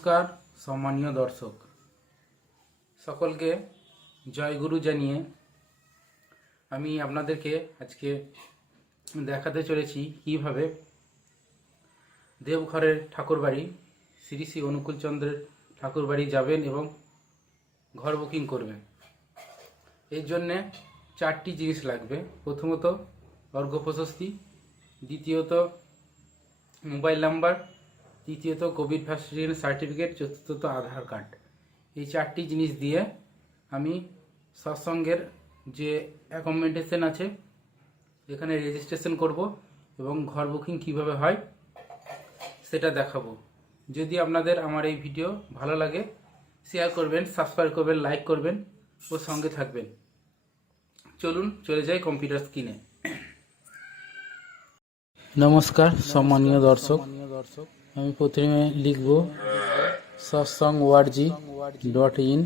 নমস্কার সম্মানীয় দর্শক সকলকে জয়গুরু জানিয়ে আমি আপনাদেরকে আজকে দেখাতে চলেছি কিভাবে দেবঘরের ঠাকুরবাড়ি শ্রী শ্রী অনুকূলচন্দ্রের ঠাকুরবাড়ি যাবেন এবং ঘর বুকিং করবেন। এর জন্যে চারটি জিনিস লাগবে। প্রথমত অর্ঘ্য প্রশস্তি, দ্বিতীয়ত মোবাইল নাম্বার, তৃতীয়ত কোভিড ভ্যাকসিন সার্টিফিকেট, চতুর্থত আধার কার্ড। এই চারটি জিনিস দিয়ে আমি সৎসঙ্গের যে অ্যাকোমোডেশন আছে এখানে রেজিস্ট্রেশন করব এবং ঘর বুকিং কিভাবে হয় সেটা দেখাবো। যদি আপনাদের আমার এই ভিডিও ভালো লাগে শেয়ার করবেন, সাবস্ক্রাইব করবেন, লাইক করবেন ও সঙ্গে থাকবেন। চলুন চলে যাই কম্পিউটার স্ক্রিনে। নমস্কার সম্মানীয় দর্শক, আমি প্রথমে লিখব satsang.org.in।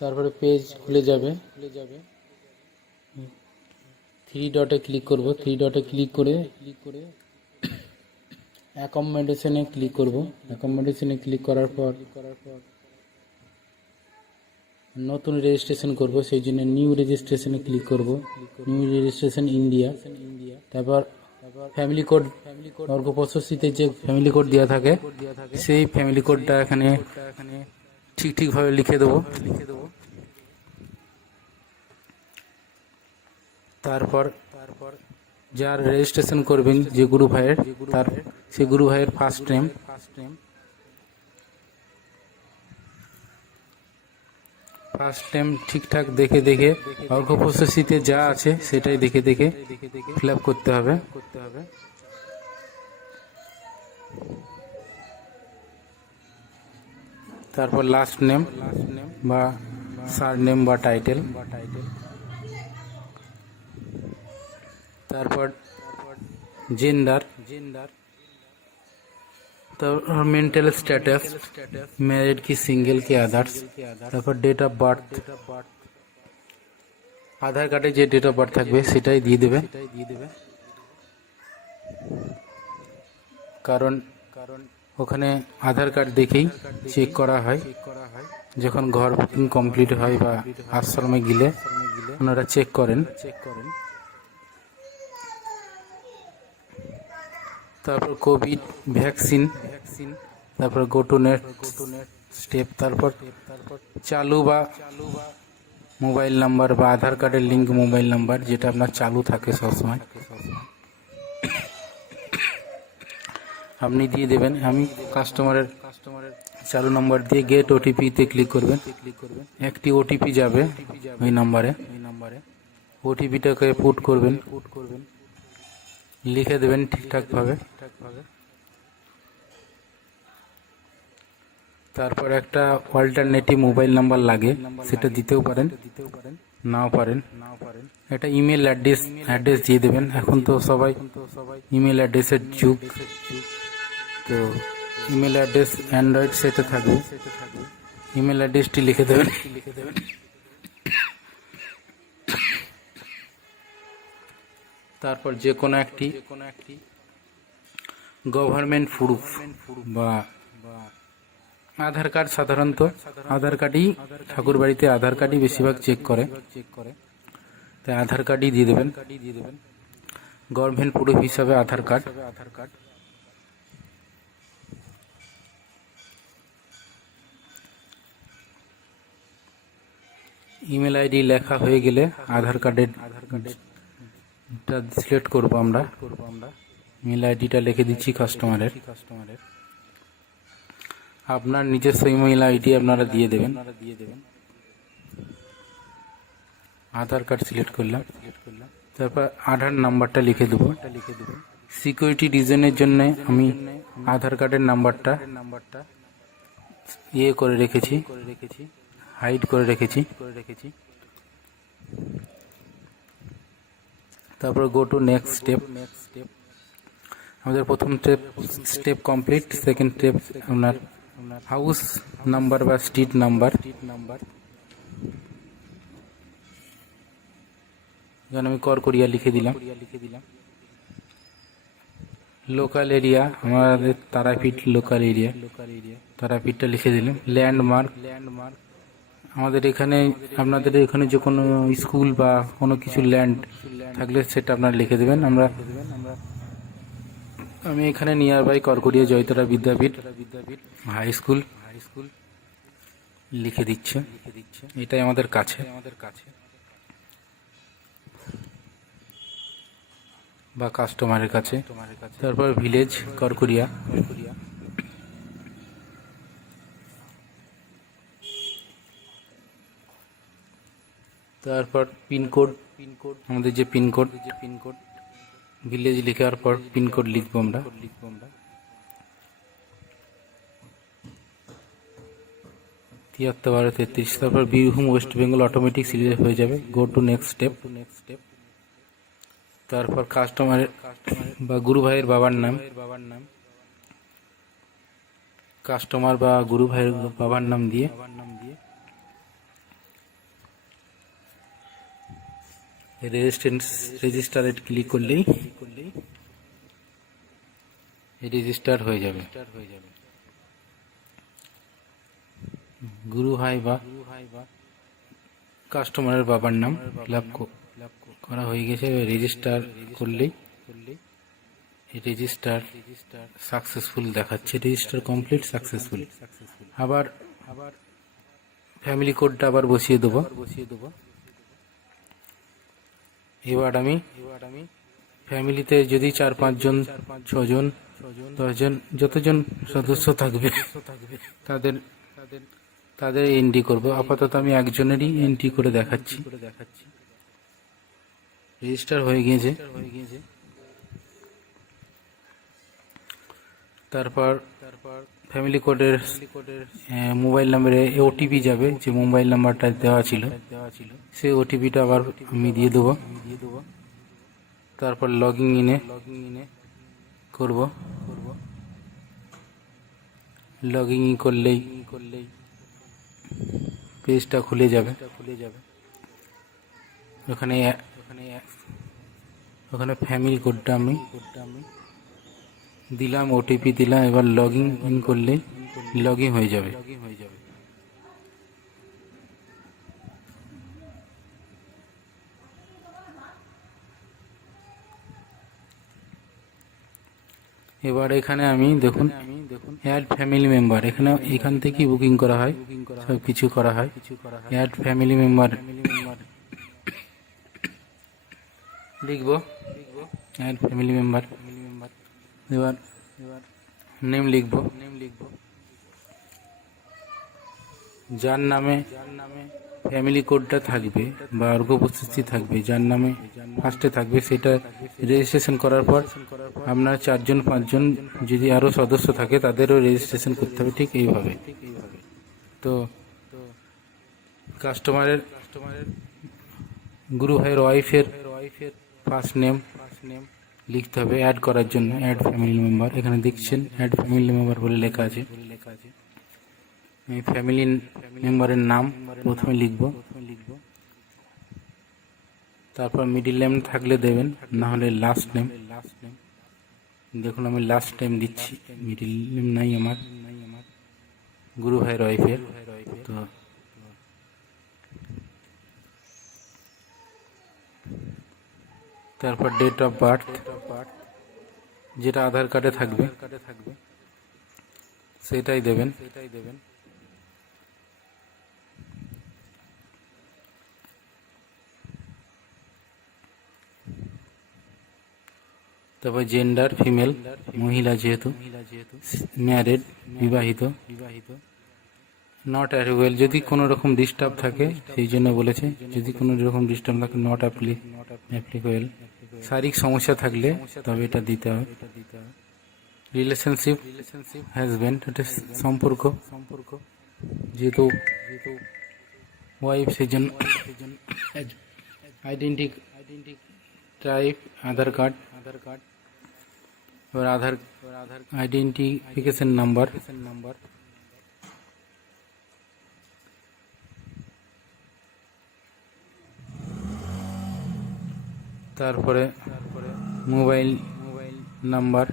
তারপরে পেজ খুলে যাবে। থ্রি ডটে ক্লিক করব। থ্রি ডটে ক্লিক করে অ্যাকোমোডেশনে ক্লিক করব। অ্যাকোমোডেশনে ক্লিক করার পর নতুন রেজিস্ট্রেশন করব, সেই জন্য নিউ রেজিস্ট্রেশনে ক্লিক করব। New registration India. তারপর ফ্যামিলি কোড, অর্ঘ্য প্রশস্তিতে যে ফ্যামিলি কোড দেওয়া থাকে সেই ফ্যামিলি কোডটা এখানে ঠিকভাবে লিখে দেবো। তারপর যার রেজিস্ট্রেশন করবেন যে গুরু ভাইয়ের, তার সেই গুরু ভাইয়ের ফার্স্ট নেম, ঠিকঠাক দেখে অর্ঘ্য প্রশস্তিতে যা আছে সেটাই দেখে ফিল আপ করতে হবে। তারপর লাস্ট নেম বা সার নেম বা টাইটেল। তারপর জেন্ডার, তারপর মেন্টাল স্ট্যাটাস, ম্যারিড কি সিঙ্গেল কি আদার্স। তারপর ডেট অফ বার্থ, আধার কার্ডে যে ডেট অফ বার্থ থাকবে সেটাই দিয়ে দেবে, কারণ ওখানে আধার কার্ড দেখেই চেক করা হয়। যখন ঘর বুকিং কমপ্লিট হয় বা আশ্রমে গেলে ওনারা চেক করেন। তারপর কোভিড ভ্যাকসিন, তারপর গো টু নেট স্টেপ, তারপর চালু বা মোবাইল নাম্বার বা আধার কার্ডের লিঙ্ক মোবাইল নাম্বার যেটা আপনার চালু থাকে সবসময় আপনি দিয়ে দেবেন। আমি কাস্টমারের চালু নাম্বার দিয়ে গেট ওটিপিতে ক্লিক করবেন। একটি ওটিপি যাবে ওই নাম্বারে, ওটিপিটাকে পুট করবেন, লিখে দেবেন ঠিকঠাকভাবে। তারপর একটা অল্টারনেটিভ মোবাইল নাম্বার লাগে, সেটা দিতেও পারেন নাও পারেন। একটা ইমেল অ্যাড্রেস দিয়ে দেবেন। এখন তো সবাই ইমেল অ্যাড্রেসের যুগ, তো ইমেল অ্যাড্রেস অ্যান্ড্রয়েড সেটে থাকবে, ইমেল অ্যাড্রেসটি লিখে দেবেন। তারপর যে কোনো একটি গভর্নমেন্ট প্রুফ বা আধার কার্ড, সাধারণত আধার কার্ডই ঠাকুর বাড়িতে আধার কার্ডই বেশিরভাগ চেক করে, তাই আধার কার্ডই দিয়ে দেবেন। গভর্নমেন্ট প্রুফ হিসাবে আধার কার্ড। ইমেল আইডি লেখা হয়ে গেলে আধার কার্ডের সিলেক্ট করবো আমরা। ইমেল আইডিটা লিখে দিচ্ছি কাস্টমারের। আপনার নিজস্ব ইমেল আইডি আপনারা দিয়ে দেবেন। আধার কার্ড সিলেক্ট করলাম, তারপর আধার নাম্বারটা লিখে দেবো। সিকিউরিটি রিজনের জন্য আমি আধার কার্ডের নাম্বারটা করে রেখেছি, হাইড করে রেখেছি। তারপর গো টু নেক্সট স্টেপ। আমাদের প্রথম স্টেপ কমপ্লিট। সেকেন্ড স্টেপ আপনার হাউস নাম্বার বা স্ট্রিট নাম্বার এখানে আমি করকরিয়া লিখে দিলাম। লোকাল এরিয়া আমাদের তারাপীঠ লোকাল এরিয়া, তারাপীঠটা লিখে দিলাম। ল্যান্ডমার্ক আমাদের এখানে, আপনাদের এখানে যে কোনো স্কুল বা কোনো কিছু ল্যান্ড থাকলে সেটা আপনারা লিখে দেবেন। আমি এখানে near by Karkaria Joytara Vidyapeeth high school লিখে দিচ্ছে। এটাই আমাদের কাছে বা কাস্টমারের কাছে। তারপর ভিলেজ করকরিয়া, তারপর পিনকোড, আমাদের যে পিনকোড ভিলেজ লেখার পর পিনকোড লিখবো আমরা। 73-12-33। তারপর Birbhum West Bengal automatic select হয়ে যাবে। Go to next step. তারপর কাস্টমারের বা গুরু ভাইয়ের বাবার নাম, কাস্টমার বা গুরু ভাইয়ের বাবার নাম দিয়ে রেজিস্টারে ক্লিক করলেই রেজিস্টার হয়ে যাবে। গুরু ভাই বা কাস্টমারের বাবার নাম ফিল আপ করা হয়ে গেছে। রেজিস্টার করলেই রেজিস্টার সাকসেসফুল দেখাচ্ছে। Register complete successful. আবার ফ্যামিলি কোডটা আবার বসিয়ে দেবো। এবার আমি ফ্যামিলিতে যদি 4-5 জন, 6 জন, 10 জন, যতজন সদস্য থাকবে তাদের এন্ট্রি করব। আপাতত আমি একজনেরই এন্ট্রি করে দেখাচ্ছি। রেজিস্টার হয়ে গিয়েছে। তারপর ফ্যামিলি কোডের মোবাইল নাম্বারে ওটিপি যাবে, যে মোবাইল নাম্বারটা দেওয়া ছিল সেই ওটিপিটা আবার আমি দিয়ে দেবো। তারপর লগইন ইনে করব। লগইন করলেই পেজটা খুলে যাবে। ওখানে ফ্যামিলি কোডটা আমি দিলাম, ওটিপি দিলাম। এবার লগইন ইন করলে লগইন হয়ে যাবে। এবার এখানে আমি দেখুন অ্যাড ফ্যামিলি মেম্বার, এখান থেকেই বুকিং করা হয়, সব কিছু করা হয়। অ্যাড ফ্যামিলি মেম্বার লিখবো, অ্যাড ফ্যামিলি মেম্বার। এবার নেম লিখবো, যার নামে ফ্যামিলি কোডটা থাকবে বা অর্ঘ্যপ্রশস্তি থাকবে, যার নামে ফার্স্টে থাকবে, সেটা রেজিস্ট্রেশন করার পর আপনার 4 জন 5 জন যদি আরও সদস্য থাকে তাদেরও রেজিস্ট্রেশন করতে হবে ঠিক এইভাবে। তো কাস্টমারের গুরু ভাইয়ের ওয়াইফের ফার্স্ট নেম লিখতে হবে অ্যাড করার জন্য। অ্যাড ফ্যামিলি মেম্বার, এখানে দেখছেন অ্যাড ফ্যামিলি মেম্বার বলে লেখা আছে। আমি ফ্যামিলি মেম্বারের নাম প্রথমে লিখব, তারপর মিডিল নেম থাকলে দেবেন, না হলে লাস্ট নেম। দেখুন আমি লাস্ট নেম দিচ্ছি, মিডিল নেম নাই আমার, গুরু ভাইয়ের ওয়াইফের। তো তারপর ডেট অফ বার্থ, যেটা আধার কার্ডে থাকবে সেটাই দেবেন। তারপর জেন্ডার ফিমেল, মহিলা যেহেতু, ম্যারিড বিবাহিত, নট অ্যাভেলেবল যদি কোনো রকম ডিস্টার্ব থাকে সেই জন্য বলেছে, যদি কোনো রকম ডিস্টার্ব থাকে নট অ্যাপ্লিকেবল। শারীরিক সমস্যা থাকলে তবে এটা দিতে হবে। রিলেশনশিপ হাজব্যান্ড, এটা সম্পর্ক, যেহেতু ওয়াইফ সেই জন্য। আইডেন্টি টাইপ আধার কার্ড, এবার আধার আইডেন্টিফিকেশন নাম্বার, তারপরে মোবাইল নাম্বার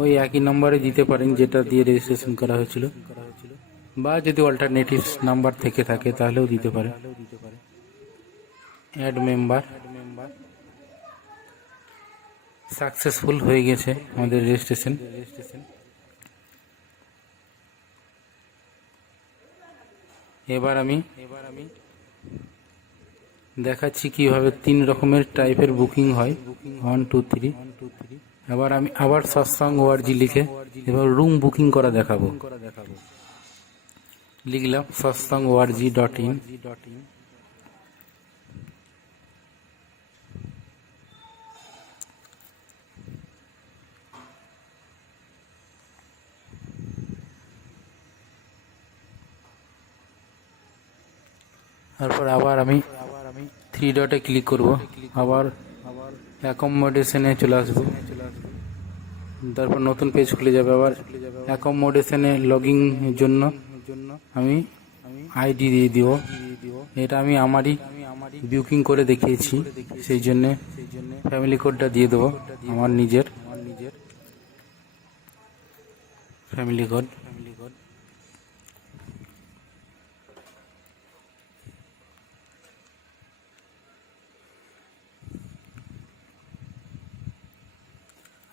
ওই একই নম্বরে দিতে পারেন যেটা দিয়ে রেজিস্ট্রেশন করা হয়েছিল, বা যদি অল্টারনেটিভ নাম্বার থেকে থাকে তাহলেও দিতে পারে। Add member. সাকসেসফুল হয়ে গেছে আমাদের রেজিস্ট্রেশন। এবার আমি দেখাচ্ছি কিভাবে 3 রকমের টাইপের বুকিং হয়, 1 2 3। এবার আমি আবার সৎসঙ্গ ওআরজি লিখে এবার রুম বুকিং করা দেখাবো। লিখলাম satsang.org.in। তারপর আবার আমি 3 ডটে ক্লিক করব, আবার অ্যাকোমোডেশনে চলে আসবো। তারপর নতুন পেজ খুলে যাবে। আবার অ্যাকোমোডেশনে লগইন জন্য আমি আইডি দিয়ে দিব। এটা আমি আমারই বুকিং করে দেখিয়েছি, সেই জন্য ফ্যামিলি কোডটা দিয়ে দেবো, আমার নিজের ফ্যামিলি কোড।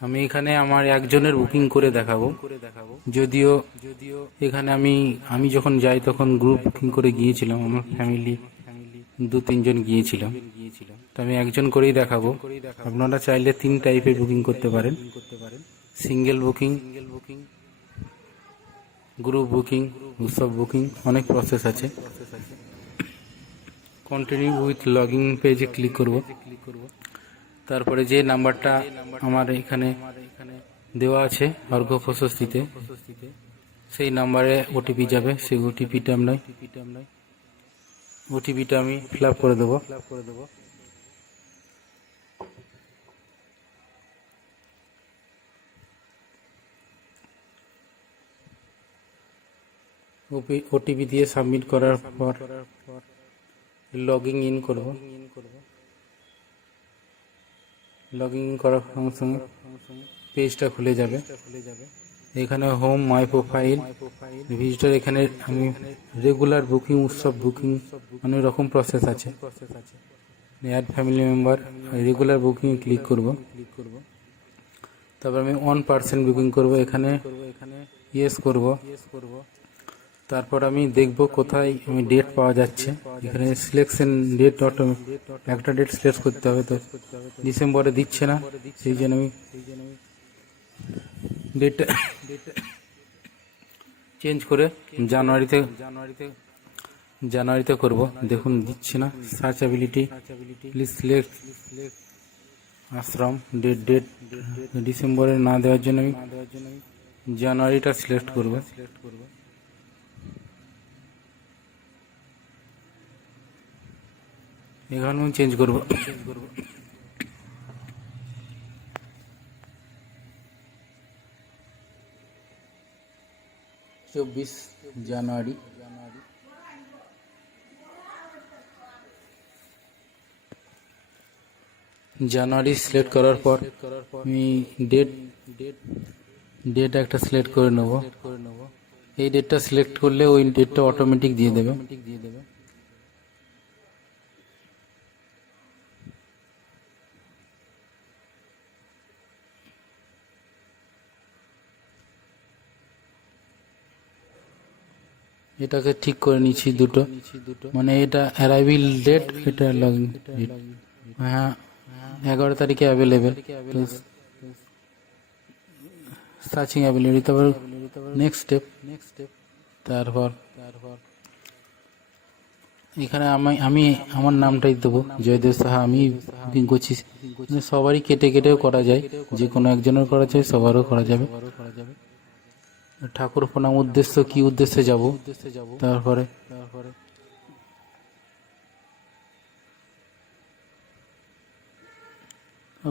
আমি এখানে আমার একজনের বুকিং করে দেখাবো, যদিও এখানে আমি যখন যাই তখন গ্রুপ বুকিং করে গিয়েছিলাম, আমার ফ্যামিলি 2-3 জন গিয়েছিলাম, তো আমি একজন করেই দেখাবো। আপনারা চাইলে 3 টাইপের বুকিং করতে পারেন, সিঙ্গেল বুকিং, গ্রুপ বুকিং, উৎসব বুকিং, অনেক প্রসেস আছে। কন্টিনিউ উইথ লগইন পেজে ক্লিক করব। তারপরে যে নাম্বারটা আমার এখানে দেওয়া আছে অর্ঘ্য প্রশস্তিতে, সেই নাম্বারে ওটিপি যাবে। সেই ওটিপিটা আমি ফিল আপ করে দেবো। ওটিপি দিয়ে সাবমিট করার পর লগইন ইন করব। লগইন করার সঙ্গে সঙ্গে পেজটা খুলে যাবে। এখানে হোম, মাই প্রোফাইল, ভিজিটর। এখানে আমি রেগুলার বুকিং, উৎসব বুকিং, অনেক রকম প্রসেস আছে। Add family member, regular booking click করব। তারপর আমি 1% বুকিং করব, এখানে ইয়েস করব। তারপর আমি দেখব কোথায় আমি ডেট পাওয়া যাচ্ছে। এখানে সিলেকশন ডেট, একটা ডেট সিলেক্ট করতে হবে, তো ডিসেম্বরে দিচ্ছে না, সেই জন্য আমি ডেটটা চেঞ্জ করে জানুয়ারিতে করব। দেখুন দিচ্ছে না। সার্চেবিলিটি, প্লিজ সিলেক্ট আশ্রম। ডেট ডিসেম্বরে না দেওয়ার জন্য আমি জানুয়ারিটা সিলেক্ট করব। এখানে আমি চেঞ্জ করব। 24 জানুয়ারি। জানুয়ারি সিলেক্ট করার পর আমি ডেট একটা সিলেক্ট করে নেব। এই ডেটটা সিলেক্ট করলে ওই ডেটটা অটোমেটিক দিয়ে দেবে। এটাকে ঠিক করে নিচ্ছি দুটো, মানে এটা অ্যারাইভিল ডেট, এটা লগইন ডেট। হ্যাঁ, 11 তারিখে অ্যাভেলেবেল, সার্চিং অ্যাভেলেবেল। তারপর নেক্সট স্টেপ। তারপর এখানে আমি আমার নামটাই দেবো, জয়দেব সাহা। আমি বুকিং করছি, সবারই কেটে কেটেও করা যায়, যে কোনো একজনের করা যায়, সবারও করা যাবে। ঠাকুর প্রণাম, উদ্দেশ্য কি উদ্দেশ্যে যাব, তারপরে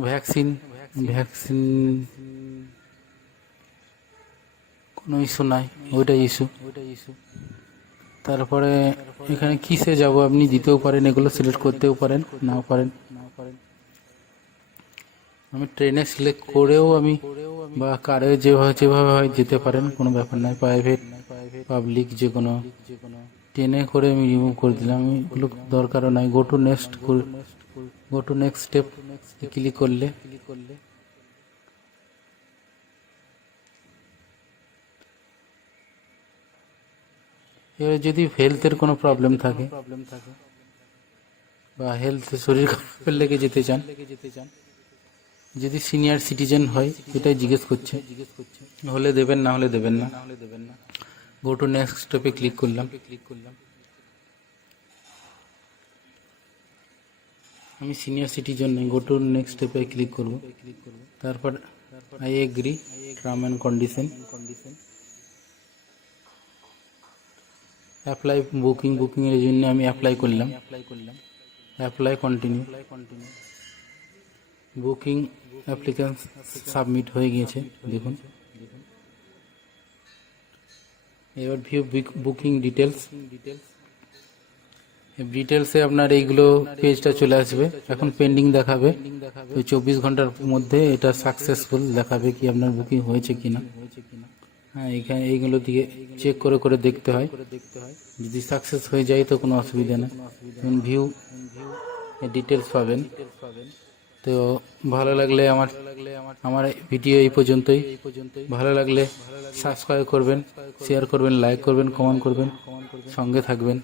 ভ্যাকসিন কোনো ইস্যু নাই, ওইটাই ইস্যু। তারপরে এখানে কিসে যাব আপনি দিতেও পারেন, এগুলো সিলেক্ট করতেও পারেন, নাও পারেন। আমি ট্রেনে সিলেক্ট করেও আমি বা কারে যেভাবে যেভাবে হয় যেতে পারেন, কোনো ব্যাপার নয়। প্রাইভেট পাবলিক যে কোনো, ট্রেনে করে আমি রিমুভ করে দিলাম। আমি এগুলো দরকারও নাই। Go to next, go to next step click করলে এবার যদি হেলথের কোনো প্রবলেম থাকে বা হেলথ শরীর খারাপের লেগে যেতে চান, যদি সিনিয়র সিটিজেন হয় এটাই জিজ্ঞেস করছে, হলে দেবেন, না হলে দেবেন না। গো টু নেক্সট স্টেপে ক্লিক করলাম। আমি সিনিয়র সিটিজেন নই, গো টু নেক্সট স্টেপে ক্লিক করব। তারপর I agree term and condition, apply বুকিংয়ের জন্য আমি অ্যাপ্লাই করলাম। Apply continue. Booking application submit হয়ে গিয়েছে, দেখুন। এবার ভিউ বুকিং ডিটেলস। ডিটেলসে আপনার এইগুলো পেজটা চলে আসবে। এখন পেন্ডিং দেখাবে, ওই 24 ঘন্টার মধ্যে এটা সাকসেসফুল দেখাবে কি আপনার বুকিং হয়েছে কিনা। হ্যাঁ, এখানে এইগুলো দিয়ে চেক করে করে দেখতে হয়। যদি সাকসেস হয়ে যায় তো কোনো অসুবিধা নেই। ভিউ ডিটেলস পাবেন। তো ভালো লাগলে আমার ভিডিও এই পর্যন্তই। ভালো লাগলে সাবস্ক্রাইব করবেন, শেয়ার করবেন, লাইক করবেন, কমেন্ট করবেন, সঙ্গে থাকবেন।